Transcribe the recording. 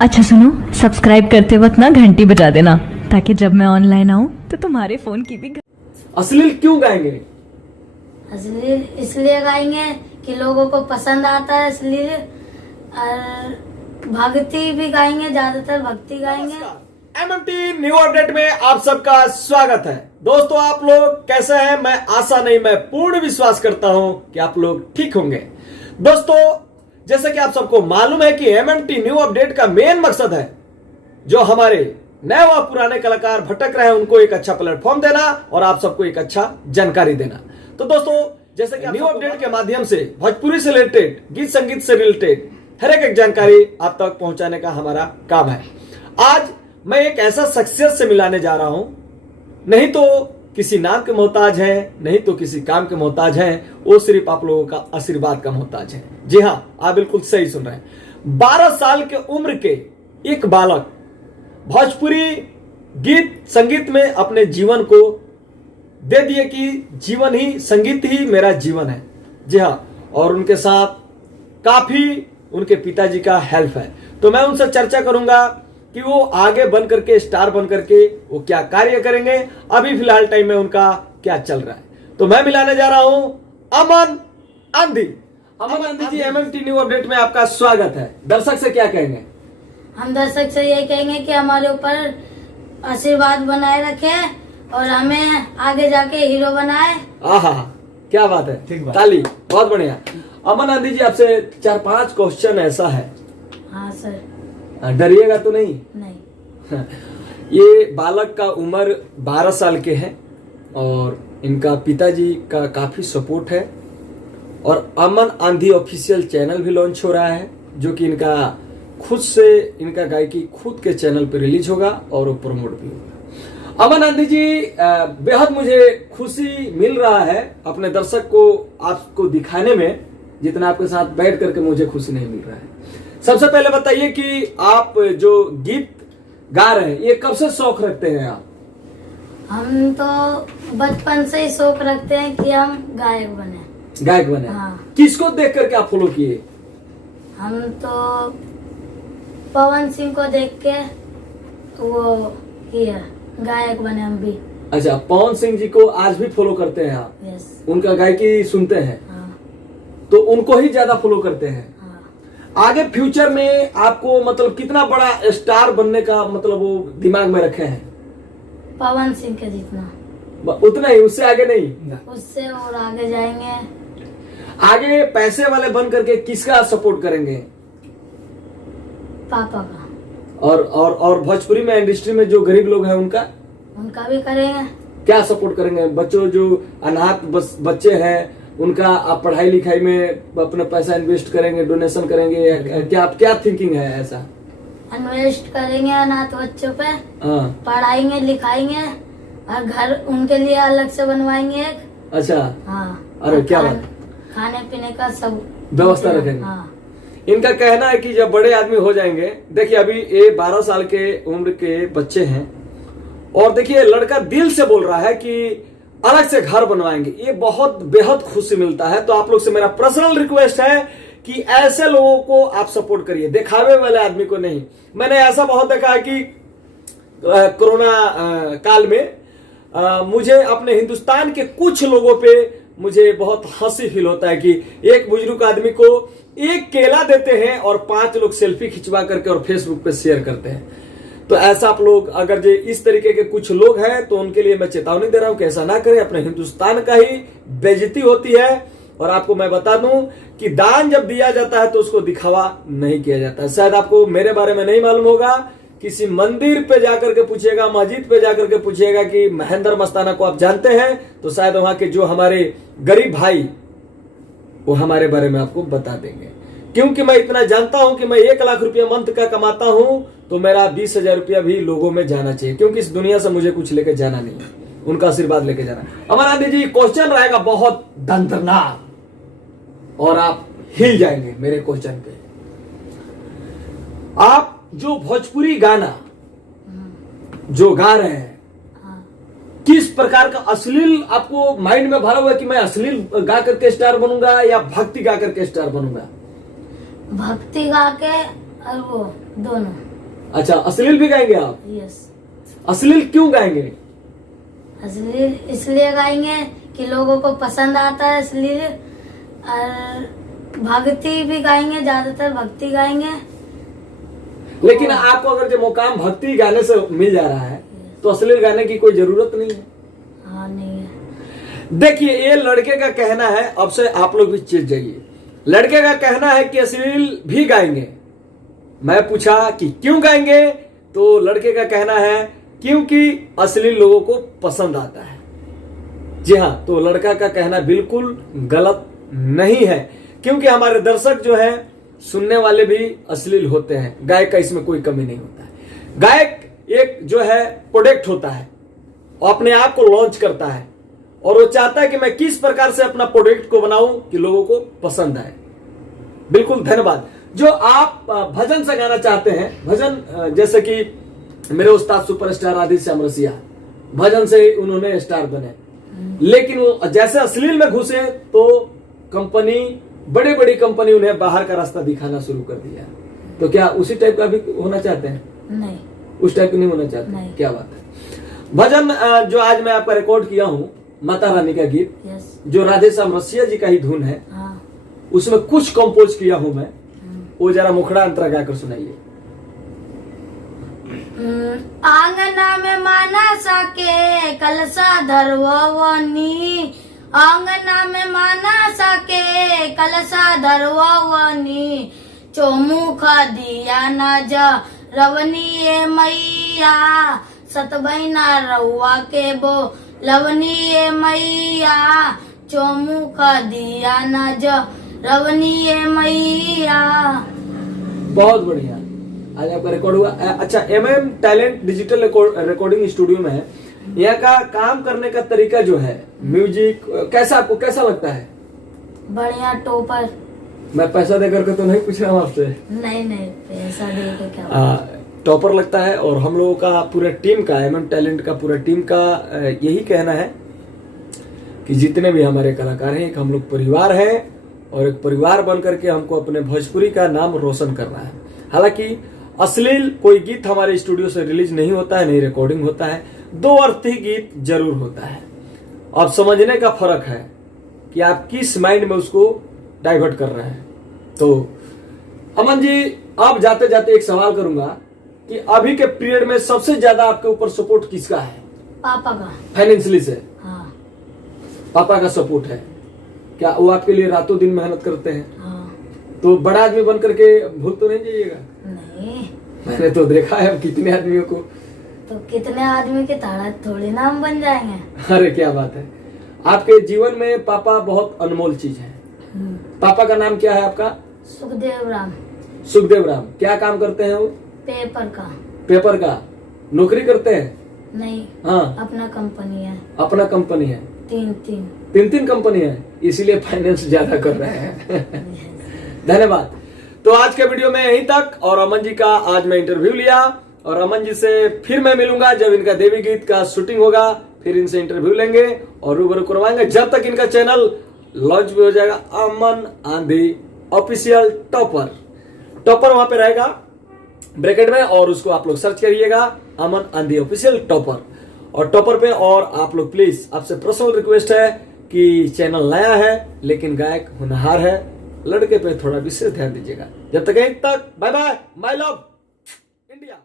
अच्छा सुनो, सब्सक्राइब करते वक्त ना घंटी बजा देना ताकि जब मैं ऑनलाइन आऊँ तो तुम्हारे फोन की भी अश्लील क्यों गाएंगे? अश्लील इसलिए गाएंगे कि लोगों को पसंद आता है अश्लील। और भक्ति भी गाएंगे, ज्यादातर भक्ति गाएंगे। एमएमटी न्यू अपडेट में आप सबका स्वागत है। दोस्तों, आप लोग कैसे हैं? मैं आशा नहीं, मैं पूर्ण विश्वास करता हूं कि आप लोग ठीक होंगे। दोस्तों, जैसे कि आप सबको मालूम है कि एमएमटी न्यू अपडेट का मेन मकसद है जो हमारे नए व पुराने कलाकार भटक रहे हैं उनको एक अच्छा प्लेटफॉर्म देना और आप सबको एक अच्छा जानकारी देना। तो दोस्तों, जैसे कि न्यू अपडेट के माध्यम से भोजपुरी से रिलेटेड, गीत संगीत से रिलेटेड हर एक जानकारी आप तक पहुंचाने का हमारा काम है। आज मैं एक ऐसा शख्सियत से मिलाने जा रहा हूं, नहीं तो किसी नाम के मोहताज है, नहीं तो किसी काम के मोहताज हैं, वो सिर्फ आप लोगों का आशीर्वाद का मोहताज है। जी हाँ, आप बिल्कुल सही सुन रहे हैं। 12 साल के उम्र के एक बालक भोजपुरी गीत संगीत में अपने जीवन को दे दिए कि जीवन ही, संगीत ही मेरा जीवन है। जी हाँ, और उनके साथ काफी उनके पिताजी का हेल्प है। तो मैं उनसे चर्चा करूंगा कि वो आगे बन करके, स्टार बन करके वो क्या कार्य करेंगे, अभी फिलहाल टाइम में उनका क्या चल रहा है। तो मैं मिलाने जा रहा हूं अमन आंधी। अमन आंधी जी, एमएमटी न्यू अपडेट में आपका स्वागत है। दर्शक से क्या कहेंगे? हम दर्शक से यही कहेंगे कि हमारे ऊपर आशीर्वाद बनाए रखे और हमें आगे जाके हीरो बनाए। आहा, क्या बात है, ठीक बात। ताली, बहुत बढ़िया। अमन आंधी जी, आपसे 4-5 क्वेश्चन ऐसा है। हाँ सर। डरिएगा तो नहीं? नहीं। ये बालक का उम्र 12 साल के है और इनका पिताजी का काफी सपोर्ट है और अमन आंधी ऑफिशियल चैनल भी लॉन्च हो रहा है जो कि इनका खुद से, इनका गायकी खुद के चैनल पर रिलीज होगा और वो प्रमोट भी होगा। अमन आंधी जी, बेहद मुझे खुशी मिल रहा है अपने दर्शक को आपको दिखाने में, जितना आपके साथ बैठ करके मुझे खुशी नहीं मिल रहा है। सबसे पहले बताइए कि आप जो गीत गा रहे हैं ये कब से शौक रखते हैं आप? हम तो बचपन से ही शौक रखते हैं कि हम गायक बने। गायक बने? हाँ। किसको देख करके आप फॉलो किए? हम तो पवन सिंह को देख के वो किया, गायक बने हम भी। अच्छा, पवन सिंह जी को आज भी फॉलो करते हैं आप? यस। उनका गायकी सुनते हैं? हाँ। तो उनको ही ज्यादा फॉलो करते हैं? हाँ। आगे फ्यूचर में आपको मतलब कितना बड़ा स्टार बनने का मतलब वो दिमाग में रखे हैं? पवन सिंह के जितना। उतना ही, उससे आगे नहीं? उससे और आगे जाएंगे। आगे पैसे वाले बन करके किसका सपोर्ट करेंगे? पापा का। और भोजपुरी में, इंडस्ट्री में जो गरीब लोग हैं उनका भी करेंगे। क्या सपोर्ट करेंगे? बच्चों जो अनाथ बच्चे हैं उनका आप पढ़ाई लिखाई में अपना पैसा इन्वेस्ट करेंगे, डोनेशन करेंगे, क्या थिंकिंग है ऐसा? इन्वेस्ट करेंगे अनाथ बच्चों पे। हाँ। पढ़ाएंगे लिखाएंगे और घर उनके लिए अलग से बनवाएंगे एक। अच्छा। हाँ। अरे क्या बात। खाने पीने का सब व्यवस्था रखेंगे। हाँ। इनका कहना है कि जब बड़े आदमी हो जाएंगे, देखिए अभी ये 12 साल के उम्र के बच्चे हैं और देखिए लड़का दिल से बोल रहा है कि अलग से घर बनवाएंगे। ये बहुत बेहद खुशी मिलता है। तो आप लोग से मेरा पर्सनल रिक्वेस्ट है कि ऐसे लोगों को आप सपोर्ट करिए, दिखावे वाले आदमी को नहीं। मैंने ऐसा बहुत देखा है कि कोरोना काल में मुझे अपने हिंदुस्तान के कुछ लोगों पे मुझे बहुत हंसी फील होता है कि एक बुजुर्ग आदमी को एक केला देते हैं और 5 लोग सेल्फी खिंचवा करके और फेसबुक पे शेयर करते हैं। तो ऐसा आप लोग अगर जो इस तरीके के कुछ लोग हैं तो उनके लिए मैं चेतावनी दे रहा हूं कि ऐसा ना करें। अपने हिंदुस्तान का ही बेइज्जती होती है। और आपको मैं बता दूं कि दान जब दिया जाता है तो उसको दिखावा नहीं किया जाता। शायद आपको मेरे बारे में नहीं मालूम होगा, किसी मंदिर पे जाकर के पूछिएगा, मस्जिद पे जाकर के पूछिएगा कि महेंद्र मस्ताना को आप जानते हैं, तो शायद वहां के जो हमारे गरीब भाई वो हमारे बारे में आपको बता देंगे। क्योंकि मैं इतना जानता हूं कि मैं 1 लाख रुपया मंथ का कमाता हूं तो मेरा 20,000 रुपया भी लोगों में जाना चाहिए, क्योंकि इस दुनिया से मुझे कुछ लेके जाना नहीं है, उनका आशीर्वाद लेके जाना। अमन आंधी जी, क्वेश्चन रहेगा बहुत दंतरनाक और आप हिल जाएंगे मेरे क्वेश्चन पे। आप जो भोजपुरी गाना जो गा रहे हैं, किस प्रकार का अश्लील आपको माइंड में भरा हुआ है कि मैं अश्लील गा करके स्टार बनूंगा या भक्ति गा करके स्टार बनूंगा? भक्ति गा के और वो दोनों। अच्छा, अश्लील भी गाएंगे आप? यस। अश्लील क्यों गाएंगे? अश्लील इसलिए गाएंगे कि लोगों को पसंद आता है अश्लील, और भक्ति भी गाएंगे, ज्यादातर भक्ति गाएंगे। लेकिन आपको अगर जो मुकाम भक्ति गाने से मिल जा रहा है तो अश्लील गाने की कोई जरूरत नहीं है। हाँ, नहीं है। देखिए, ये लड़के का कहना है, अब से आप लोग भी चेत जाइए। लड़के का कहना है कि अश्लील भी गाएंगे। मैं पूछा कि क्यों गाएंगे, तो लड़के का कहना है क्योंकि अश्लील लोगों को पसंद आता है। जी हाँ, तो लड़का का कहना बिल्कुल गलत नहीं है, क्योंकि हमारे दर्शक जो है, सुनने वाले भी अश्लील होते हैं। गायक का इसमें कोई कमी नहीं होता है। गायक एक जो है प्रोडक्ट होता है, और अपने आप को लॉन्च करता है, और वो चाहता है कि मैं किस प्रकार से अपना प्रोडक्ट को बनाऊं कि लोगों को पसंद आए। बिल्कुल, धन्यवाद। जो आप भजन से गाना चाहते हैं, भजन जैसे कि मेरे उस्ताद सुपरस्टार आदित्य श्याम रसिया, भजन से उन्होंने स्टार बने, लेकिन वो जैसे अश्लील में घुसे तो कंपनी, बड़ी बड़ी कंपनी उन्हें बाहर का रास्ता दिखाना शुरू कर दिया। तो क्या उसी टाइप का भी होना चाहते हैं? नहीं, उस टाइप का नहीं होना चाहते। नहीं। क्या बात है। भजन जो आज मैं आपका रिकॉर्ड किया हूँ, माता रानी का गीत, यस। जो राधे श्याम रसिया जी का ही धुन है, हाँ। उसमें कुछ कंपोज किया हूं मैं, वो जरा मुखड़ा अंतरा गाकर सुनाइए। आंगना में मानसा के कलसा धरवनी, आंगना में मानसा के कलसा धरवनी, चौमुख दिया न जा रवनी ए मैया, सतबैना रउआ के बो लवनी ए मैया, चौमुख दिया न जा रवनी ए मैया। बहुत बढ़िया, आज आपका रिकॉर्ड हुआ। अच्छा, MM talent digital recording studio में है। यहाँ का काम करने का तरीका जो है, म्यूजिक कैसा, आपको कैसा लगता है? बढ़िया, टॉपर। मैं पैसा देकर के तो नहीं पूछ रहा हूँ आपसे। नहीं नहीं, पैसा दे के क्या। टॉपर लगता है। और हम लोगों का पूरा टीम का, MM टैलेंट का पूरा टीम का यही कहना है कि जितने भी हमारे कलाकार हैं, एक हम लोग परिवार है, और एक परिवार बन करके हमको अपने भोजपुरी का नाम रोशन करना है। हालांकि अश्लील कोई गीत हमारे स्टूडियो से रिलीज नहीं होता है, नहीं रिकॉर्डिंग होता है, दो अर्थी गीत जरूर होता है। अब समझने का फर्क है कि आप किस माइंड में उसको डाइवर्ट कर रहे हैं। तो अमन जी, अब जाते जाते एक सवाल करूंगा कि अभी के पीरियड में सबसे ज्यादा आपके ऊपर सपोर्ट किसका है? पापा का। फाइनेंशियली से? हाँ। पापा का सपोर्ट है। क्या वो आपके लिए रातों दिन मेहनत करते हैं? हाँ। तो बड़ा आदमी बन करके भूल तो नहीं जाइएगा। नहीं, मैंने तो देखा है कितने आदमियों को। तो कितने आदमी के तारा थोड़ी ना हम बन जाएंगे। अरे क्या बात है। आपके जीवन में पापा बहुत अनमोल चीज है। पापा का नाम क्या है आपका? सुखदेव राम। सुखदेव राम। क्या काम करते हैं वो? पेपर का। पेपर का नौकरी करते हैं? नहीं। हाँ, अपना कंपनी है। अपना कंपनी है। तीन कंपनी है, इसीलिए फाइनेंस ज्यादा कर रहे हैं। धन्यवाद। तो आज के वीडियो में यहीं तक। और अमन जी का आज मैं इंटरव्यू लिया, और अमन जी से फिर मैं मिलूंगा जब इनका देवी गीत का शूटिंग होगा, फिर इनसे इंटरव्यू लेंगे और रूबरू करवाएंगे। जब तक इनका चैनल लॉन्च भी हो जाएगा, अमन आंधी ऑफिशियल टॉपर, टॉपर वहां पे रहेगा ब्रैकेट में, और उसको आप लोग सर्च करिएगा, अमन आंधी ऑफिशियल टॉपर, और टॉपर पे। और आप लोग प्लीज, आपसे पर्सनल रिक्वेस्ट है कि चैनल नया है लेकिन गायक होनहार है, लड़के पे थोड़ा विशेष ध्यान दीजिएगा। जब तक bye bye, my love India.